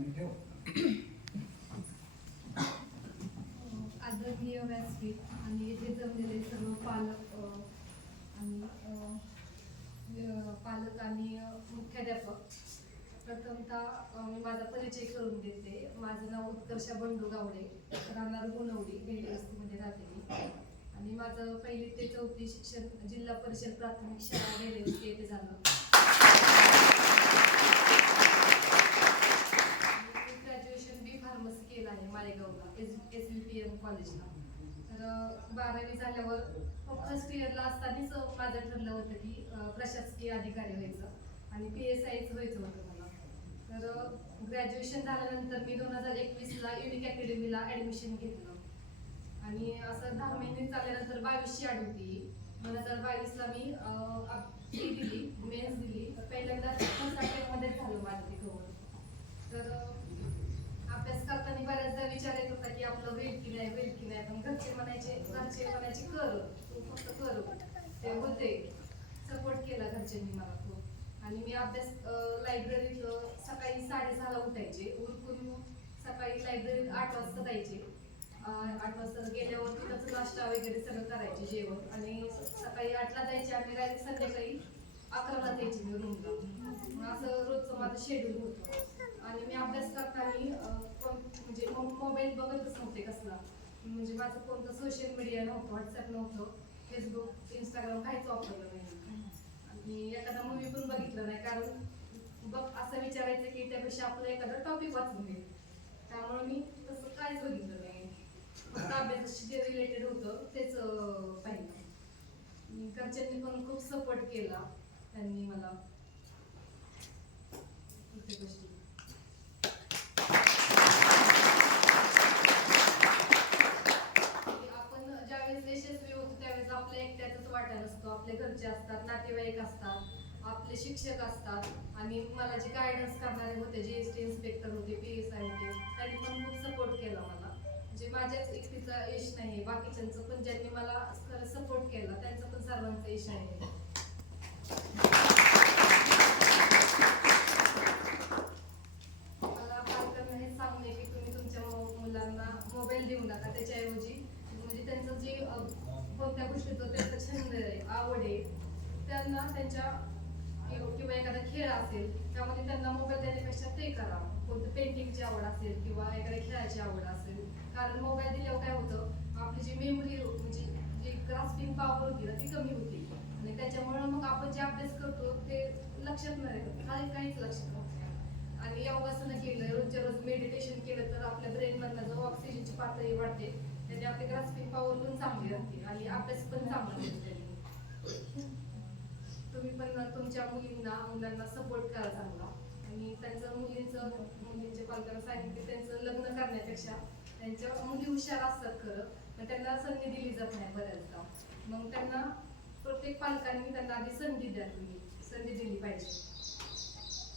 आणि ठेव आदरणीय व्यासपीठ आणि येथे जमलेले सर्व पालक आणि पालक आणि मुख्याध्यापक प्रथमतः मी माझा परिचय करून देते. माझं नाव उत्कर्षा बंडू गावडे राहणार गुणवडी बेले वस्तीमध्ये राहते मी. आणि माझं पहिली ते चौथी शिक्षण जिल्हा परिषद प्राथमिक शाळा बेले येथे झालं ग्रॅज्युएशन बी फार्मसी केलं आहे मालेगावला S S B P M कॉलेजला. तर बारावी झाल्यावर फर्स्ट इयरला असतानाच माझं ठरलं होतं की प्रशासकीय अधिकारी व्हायचं आणि पी एस आयचं व्हायचं होतं मला. तर ग्रॅज्युएशन झाल्यानंतर मी दोन हजार एकवीसला युनिक अकॅडमीला ॲडमिशन घेतलं. आणि असं दहा महिने चालल्यानंतर बावीसची ॲड होती दोन हजार बावीसला मी अं, दिली मेन्स दिली. पहिल्यांदा फर्स्ट मध्येच झालं माझं ते कवर तर अभ्यास करताना बऱ्याचदा विचार येत होता की आपलं होईल की नाही होईल की नाही. पण घरचे म्हणायचे घरचे म्हणायचे कर. तू फक्त कर. ते होते. सपोर्ट केला घरच्यांनी मला खूप. आणि मी अभ्यास लायब्ररीत सकाळी साडेसहाला उठायचे. उरकून सकाळी लायब्ररीत आठ वाजता जायचे. आठ वाजता गेल्यावर तिथंच नाश्ता वगैरे सगळं करायचे जेवण. आणि सकाळी आठला जायचे आम्ही डायरेक्ट संध्याकाळी अकराला द्यायची मी रूमला असं रोजचं माझं शेड्यूल होतं. आणि मी अभ्यास करताना म्हणजे मोबाईल बघतच नव्हते कसला. म्हणजे माझं कोणतं सोशल मीडिया नव्हतं व्हॉट्सअप नव्हतं फेसबुक इंस्टाग्राम काहीच वापरलं नाही आणि एखादा मूवी पण बघितलं नाही कारण बघ असं विचारायचं की त्यापेक्षा आपलं एखादा टॉपिक वाचून घे. त्यामुळे मी तसं काहीच बघितलं नाही. फक्त अभ्यासाशी जे रिलेटेड होतं तेच पाहिलं. घरच्यांनी पण खूप सपोर्ट केला. त्यांनी मला. प्रत्येक गोष्टी आपण ज्यावेळेस यशस्वी होतो त्यावेळेस आपल्या एकट्याचाच वाटा नसतो आपले घरचे असतात नातेवाईक असतात आपले शिक्षक असतात आणि मला जे गायडन्स करणारे होते जे एस टी इन्स्पेक्टर होते पी एस आय होते त्यांनी पण खूप सपोर्ट केला मला. म्हणजे माझ्याच एकटीचा यश नाही बाकीच्यांचं पण ज्यांनी मला सपोर्ट केला त्यांचं पण सर्वांचं यश आहे. मला हे सांगणे की तुम्ही तुमच्या मुलांना मोबाईल देऊ नका त्याच्याऐवजी म्हणजे त्यांचं जे कोणत्या गोष्टीचं त्यांचा छंद आहे आवड आहे त्यांना त्यांच्या किंवा एखादा खेळ असेल त्यामध्ये त्यांना मोबाईल देण्यापेक्षा ते करा. कोणतं पेंटिंगची आवड असेल किंवा एखाद्या खेळाची आवड असेल. कारण मोबाईल दिल्यावर काय होतं आपली जी मेमरी म्हणजे जी ग्रास्पिंग पॉवर होती ना ती कमी होती. आणि त्याच्यामुळे मग आपण जे अभ्यास करतो ते लक्षात नाही काही काहीच लक्षात नव्हतं आणि योगासनं केलं रोजच्या रोज मेडिटेशन केलं तर आपल्या ब्रेन जो ऑक्सिजनची पातळी वाढते त्याने आपली ग्रास्पिंग पॉवर पण चांगली राहते आणि अभ्यास पण चांगला राहते तुम्ही पण तुमच्या मुलींना मुलांना सपोर्ट करा चांगला. आणि त्यांचं मुलींचं मुलींच्या पालकांना सांगितले त्यांचं लग्न करण्यापेक्षा त्यांच्या मुली हुशार असतात खरं पण त्यांना संधी दिली जात नाही बऱ्याचदा. मग त्यांना प्रत्येक पालकांनी त्यांना आधी संधी द्या तुम्ही. संधी दिली पाहिजे.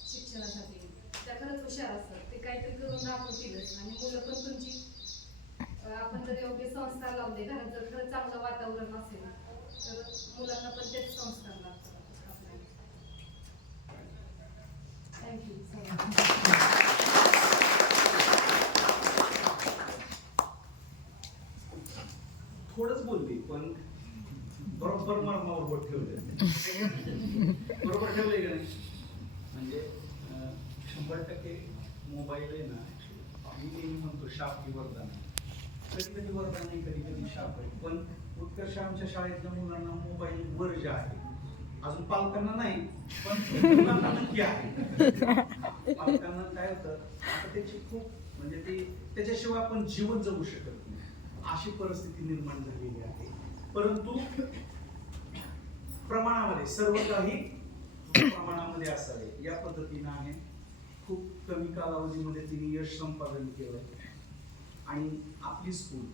शिक्षणासाठी. त्या खरंच हुशार असतात. ते काहीतरी करून दाखवतीलच. आणि मुलं पण तुमची आपण जर योग्य संस्कार लावले घरात जर खरंच चांगलं वातावरण असेल तर मुलांना पण तेच संस्कार लागतात पण बरोबर मर्मावर बोट ठेवले बरोबर ठेवलंय का नाही? म्हणजे शंभर टक्के मोबाईल आहे ना मी नेहमी म्हणतो शाप की वरदान. कधी कधी वरदान आहे कधी कधी शाप आहे. पण उत्कर्ष आमच्या शाळेतल्या मुलांना मोबाईल वर्ज आहे अजून पालकांना नाही पण मुलांना नक्की आहे. पालकांना काय होतं आता त्याची खूप म्हणजे ते त्याच्याशिवाय आपण जीवन जगू शकत नाही. अशी परिस्थिती निर्माण झालेली आहे. परंतु प्रमाणामध्ये सर्व काही प्रमाणामध्ये असावे. या पद्धतीनं आहे. खूप कमी कालावधीमध्ये तिने यश संपादन केलं आणि आपली स्कूल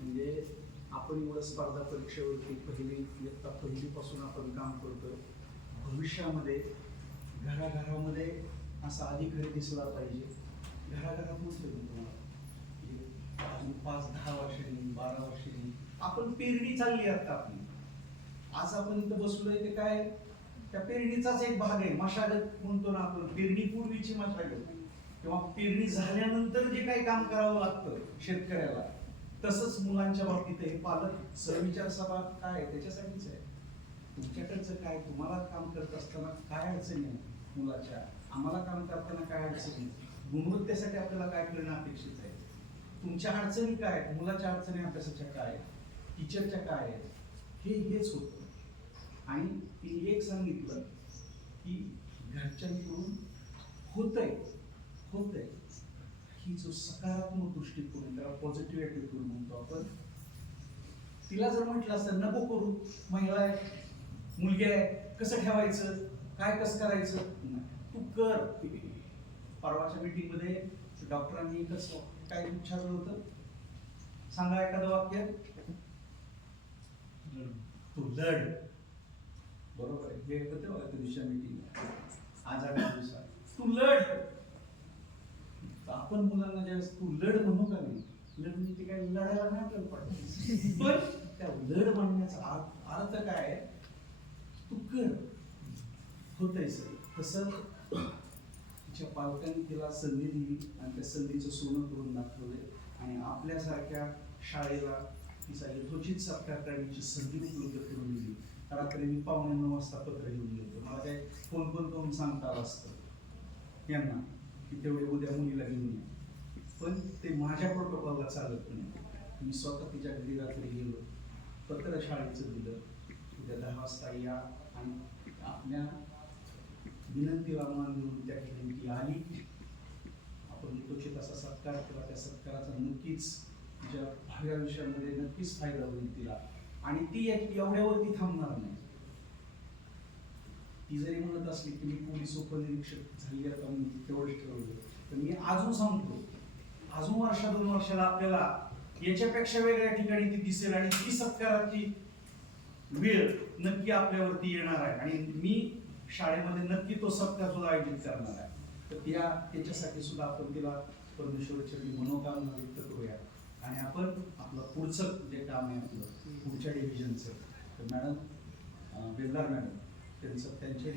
म्हणजे आपण एवढं स्पर्धा परीक्षेवरती पहिली इयत्ता पहिलीपासून आपण काम करतो भविष्यामध्ये घराघरामध्ये असा अधिकारी दिसला पाहिजे. घराघरात तुम्हाला. म्हणजे अजून पाच दहा वर्षांनी बारा वर्षांनी आपण पेरणी चालली आता आपली. आज आपण इथं बसलोय ते काय? त्या पेरणीचाच एक भाग आहे. मशागत म्हणतो ना आपण. पेरणीपूर्वीची मशागत. किंवा पेरणी झाल्यानंतर जे काही काम करावं लागतं शेतकऱ्याला तसंच मुलांच्या बाबतीत हे पालक सहविचार सभा काय आहे? त्याच्यासाठीच आहे. तुमच्याकडचं काय? तुम्हाला काम करत असताना काय अडचणी आहे मुलाच्या? आम्हाला काम करताना काय अडचणी आहे? गुणवत्तेसाठी आपल्याला काय करणं अपेक्षित आहे? तुमच्या अडचणी काय आहेत? मुलाच्या अडचणी अभ्यासाच्या काय आहेत? टीचरच्या काय आहेत? हे हेच होतं. आणि तिने एक सांगितलं की घरच्यांकडून होतंय होतंय. ही जो सकारात्मक दृष्टिकोन आहे, त्याला पॉझिटिव्ह ॲटिट्यूड म्हणतो आपण. तिला जर म्हटलं असतं नको करू महिला आहे मुलगी आहे कसं ठेवायचं काय कसं करायचं? नाही. तू कर. परवाच्या मीटिंगमध्ये डॉक्टरांनी कसं काय विचारलं होतं? सांगा एखादं वाक्य. टू लढ. बरोबर आहे. हे होतं बघा त्या दिवशी मीटिंग आज आठ दिवसात टू लढ. आपण मुलांना ज्यावेळेस तू लढ म्हणू का नाही लढ म्हणजे ते काय लढायला नाही आपल्याला पडत. पण त्या लढ म्हणण्याचा अर्थ काय आहे? तू कर. होतंय सर. तसं तिच्या पालकांनी तिला संधी दिली आणि त्या संधीचं सोनं करून दाखवलंय. आणि आपल्यासारख्या शाळेला तिचा यथोचित सत्कार करण्याची संधी उपलब्ध करून दिली. रात्री मी पावणे नऊ वाजता पत्र घेऊन गेलो मला काय फोन पण करून सांगता आलं असतं. यांना की तेवढे उद्या मुलीला घेऊन या. पण ते माझ्या प्रोटोकॉलला चालत नाही. मी स्वतः तिच्या घरी रात्री गेलो. पत्र शाळेचं दिलं. उद्या दहा वाजता या आणि आपल्या विनंतीला मान देऊन त्या ठिकाणी ती आली. आपण यथोचित असा सत्कार केला. त्या सत्काराचा नक्कीच तिच्या भावी नक्कीच फायदा होईल तिला. आणि ती एवढ्यावरती थांबणार नाही. ती जरी म्हणत असली की मी पोलीस उपनिरीक्षक झाली आता मी तेवढंच ठरवलं. तर मी अजून सांगतो अजून वर्षा दोन वर्षाला आपल्याला याच्यापेक्षा वेगळ्या ठिकाणी ती दिसेल आणि ती सत्काराची वेळ नक्की आपल्यावरती येणार आहे. आणि मी शाळेमध्ये नक्की तो सत्कार सुद्धा आयोजित करणार आहे. तर त्या त्याच्यासाठी सुद्धा आपण तिला परमेश्वरच्या मनोकामना व्यक्त करूया. आणि आपण आपलं पुढचं जे काम आहे आपलं पुढच्या डिव्हिजनचं तर मॅडम बेल्लार मॅडम त्यांचं त्यांच्या